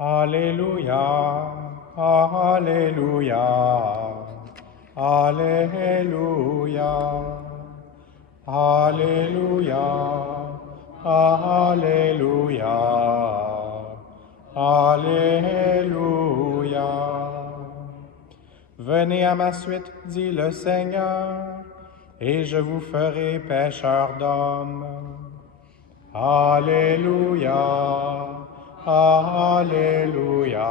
Alléluia, Alléluia, Alléluia, Alléluia, Alléluia, Alléluia. Venez à ma suite, dit le Seigneur, et je vous ferai pécheurs d'hommes. Alléluia, Alléluia,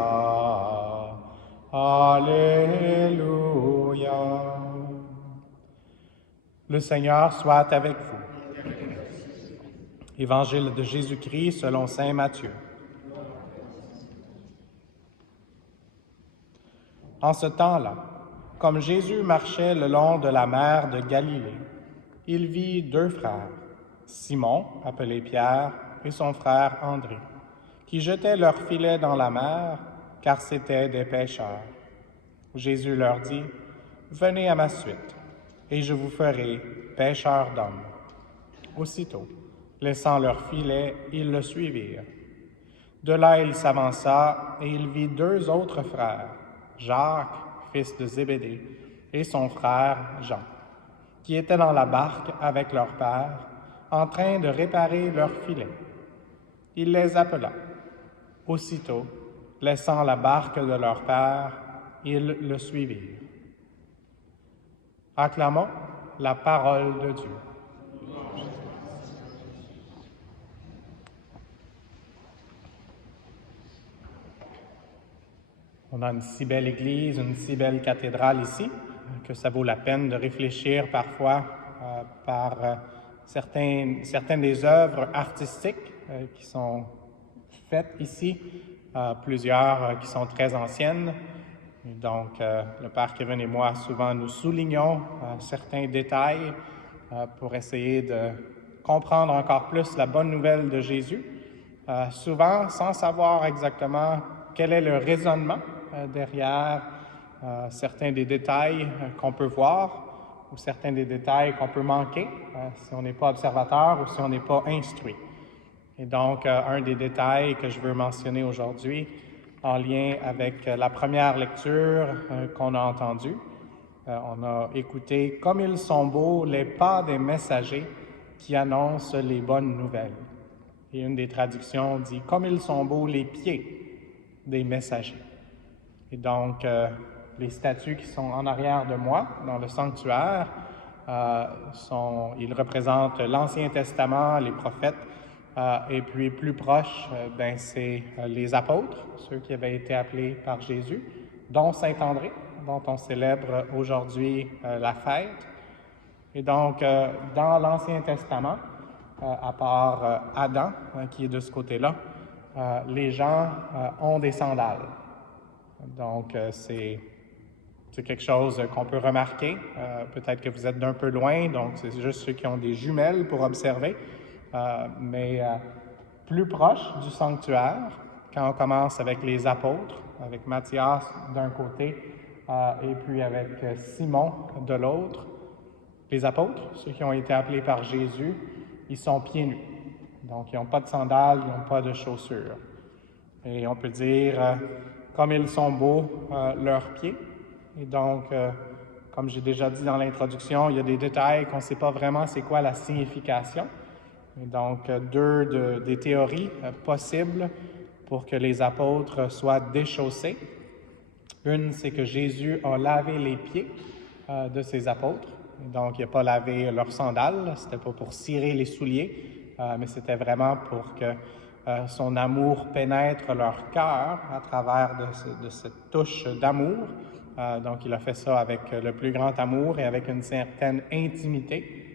Alléluia. Le Seigneur soit avec vous. Évangile de Jésus-Christ selon saint Matthieu. En ce temps-là, comme Jésus marchait le long de la mer de Galilée, il vit deux frères, Simon, appelé Pierre, et son frère André, qui jetaient leurs filets dans la mer, car c'étaient des pêcheurs. Jésus leur dit, « Venez à ma suite, et je vous ferai pêcheurs d'hommes. » Aussitôt, laissant leurs filets, ils le suivirent. De là, il s'avança, et il vit deux autres frères, Jacques, fils de Zébédée, et son frère Jean, qui étaient dans la barque avec leur père, en train de réparer leurs filets. Il les appela. Aussitôt, laissant la barque de leur père, ils le suivirent. Acclamons la parole de Dieu. On a une si belle église, une si belle cathédrale ici, que ça vaut la peine de réfléchir parfois par certaines des œuvres artistiques qui sont faites ici, plusieurs qui sont très anciennes. Donc, le Père Kevin et moi, souvent, nous soulignons certains détails pour essayer de comprendre encore plus la bonne nouvelle de Jésus, souvent sans savoir exactement quel est le raisonnement derrière certains des détails qu'on peut voir ou certains des détails qu'on peut manquer si on n'est pas observateur ou si on n'est pas instruit. Et donc, un des détails que je veux mentionner aujourd'hui en lien avec la première lecture qu'on a entendue. On a écouté « Comme ils sont beaux les pas des messagers qui annoncent les bonnes nouvelles ». Et une des traductions dit « Comme ils sont beaux les pieds des messagers ». Et donc, les statues qui sont en arrière de moi, dans le sanctuaire, ils représentent l'Ancien Testament, les prophètes, et puis plus proche, c'est les apôtres, ceux qui avaient été appelés par Jésus, dont Saint André, dont on célèbre aujourd'hui la fête. Et donc, dans l'Ancien Testament, à part Adam, qui est de ce côté-là, les gens ont des sandales. Donc, c'est quelque chose qu'on peut remarquer. Peut-être que vous êtes d'un peu loin, donc c'est juste ceux qui ont des jumelles pour observer. Mais plus proche du sanctuaire, quand on commence avec les apôtres, avec Matthias d'un côté et puis avec Simon de l'autre, les apôtres, ceux qui ont été appelés par Jésus, ils sont pieds nus. Donc, ils n'ont pas de sandales, ils n'ont pas de chaussures. Et on peut dire, comme ils sont beaux, leurs pieds. Et donc, comme j'ai déjà dit dans l'introduction, il y a des détails qu'on ne sait pas vraiment c'est quoi la signification. Et donc, des théories possibles pour que les apôtres soient déchaussés. Une, c'est que Jésus a lavé les pieds de ses apôtres. Et donc, il n'a pas lavé leurs sandales, c'était pas pour cirer les souliers, mais c'était vraiment pour que son amour pénètre leur cœur à travers de cette touche d'amour. Donc, il a fait ça avec le plus grand amour et avec une certaine intimité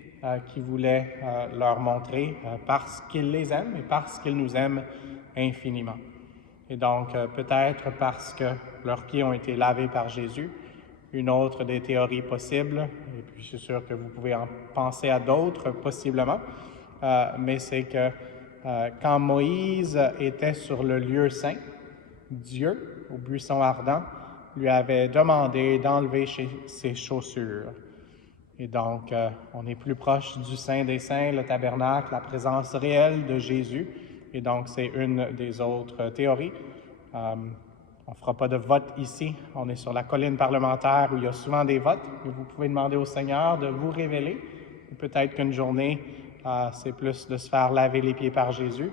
qu'il voulait leur montrer parce qu'il les aime et parce qu'il nous aime infiniment. Et donc, peut-être parce que leurs pieds ont été lavés par Jésus, une autre des théories possibles, et puis je suis sûr que vous pouvez en penser à d'autres possiblement, mais c'est que quand Moïse était sur le lieu saint, Dieu, au buisson ardent, lui avait demandé d'enlever ses chaussures. Et donc, on est plus proche du Saint des Saints, le tabernacle, la présence réelle de Jésus. Et donc, c'est une des autres théories. On ne fera pas de vote ici. On est sur la colline parlementaire où il y a souvent des votes. Mais vous pouvez demander au Seigneur de vous révéler. Peut-être qu'une journée, c'est plus de se faire laver les pieds par Jésus.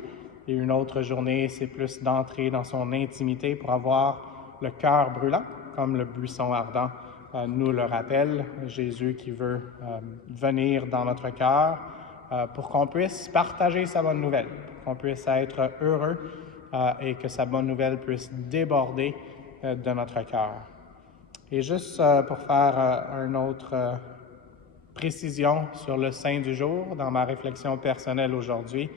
Et une autre journée, c'est plus d'entrer dans son intimité pour avoir le cœur brûlant, comme le buisson ardent nous le rappelle. Jésus qui veut venir dans notre cœur pour qu'on puisse partager sa bonne nouvelle, pour qu'on puisse être heureux et que sa bonne nouvelle puisse déborder de notre cœur. Et juste pour faire une autre précision sur le saint du jour, dans ma réflexion personnelle aujourd'hui,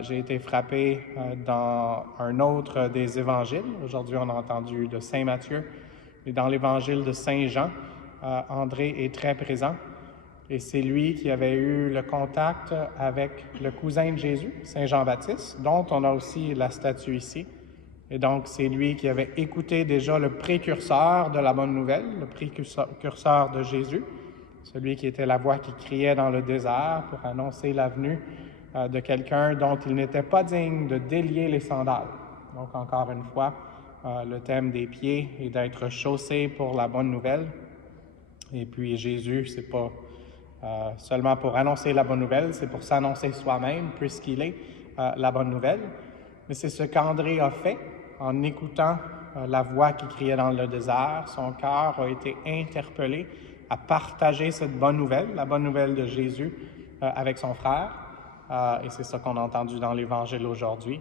j'ai été frappé dans un autre des évangiles. Aujourd'hui, on a entendu de Saint Matthieu. Et dans l'évangile de Saint Jean, André est très présent. Et c'est lui qui avait eu le contact avec le cousin de Jésus, Saint Jean-Baptiste, dont on a aussi la statue ici. Et donc, c'est lui qui avait écouté déjà le précurseur de la bonne nouvelle, le précurseur de Jésus, celui qui était la voix qui criait dans le désert pour annoncer la venue de quelqu'un dont il n'était pas digne de délier les sandales. Donc, encore une fois, le thème des pieds et d'être chaussé pour la bonne nouvelle. Et puis, Jésus, c'est pas seulement pour annoncer la bonne nouvelle, c'est pour s'annoncer soi-même, puisqu'il est la bonne nouvelle. Mais c'est ce qu'André a fait en écoutant la voix qui criait dans le désert. Son cœur a été interpellé à partager cette bonne nouvelle, la bonne nouvelle de Jésus, avec son frère. Et c'est ça qu'on a entendu dans l'Évangile aujourd'hui.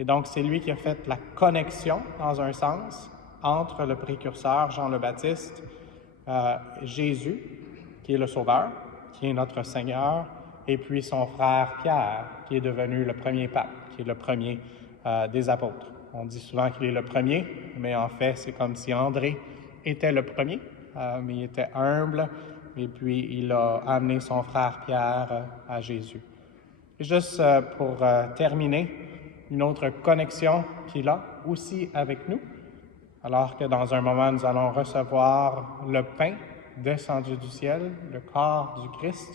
Et donc, c'est lui qui a fait la connexion, dans un sens, entre le précurseur, Jean le Baptiste, Jésus, qui est le Sauveur, qui est notre Seigneur, et puis son frère Pierre, qui est devenu le premier pape, qui est le premier des apôtres. On dit souvent qu'il est le premier, mais en fait, c'est comme si André était le premier, mais il était humble, et puis il a amené son frère Pierre à Jésus. Et juste pour terminer, une autre connexion qu'il a aussi avec nous, alors que dans un moment, nous allons recevoir le pain descendu du ciel, le corps du Christ,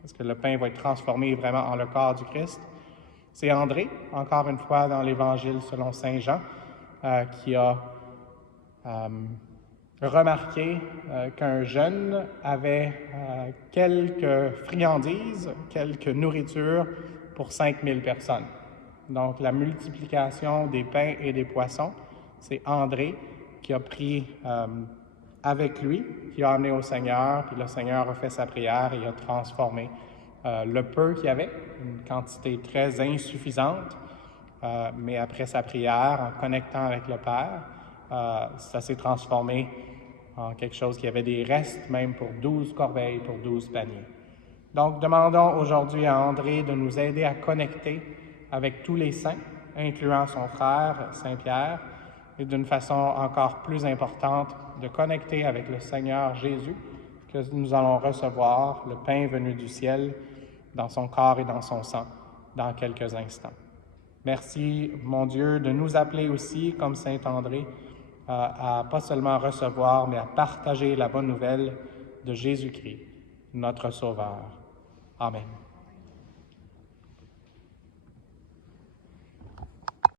parce que le pain va être transformé vraiment en le corps du Christ. C'est André, encore une fois dans l'Évangile selon Saint Jean, qui a remarqué qu'un jeune avait quelques friandises, quelques nourritures pour 5000 personnes. Donc, la multiplication des pains et des poissons, c'est André qui a pris avec lui, qui a amené au Seigneur, puis le Seigneur a fait sa prière et il a transformé le peu qu'il y avait, une quantité très insuffisante, mais après sa prière, en connectant avec le Père, ça s'est transformé en quelque chose qui avait des restes, même pour 12 corbeilles, pour 12 paniers. Donc, demandons aujourd'hui à André de nous aider à connecter avec tous les saints, incluant son frère, Saint Pierre, et d'une façon encore plus importante, de connecter avec le Seigneur Jésus, que nous allons recevoir, le pain venu du ciel, dans son corps et dans son sang, dans quelques instants. Merci, mon Dieu, de nous appeler aussi, comme Saint André, à pas seulement recevoir, mais à partager la bonne nouvelle de Jésus-Christ, notre Sauveur. Amen.